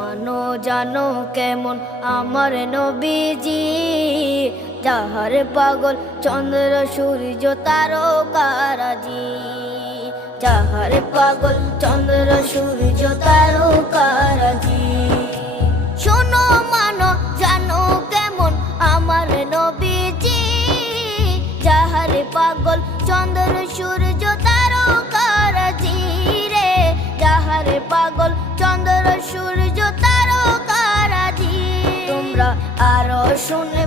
মানো জানো কেমন আমার নবীজি, যাহার পাগল চন্দ্র সূর্য তারকারাজি, যাহার পাগল চন্দ্র সূর্য তারকারাজি। শোনো মানো জানো কেমন আমার নবীজি, যাহার পাগল চন্দ্র সূর্য তারকারাজি রে, যাহার পাগল চন্দ্র সূর্য তারকারাজি। তোমরা আরো শুনে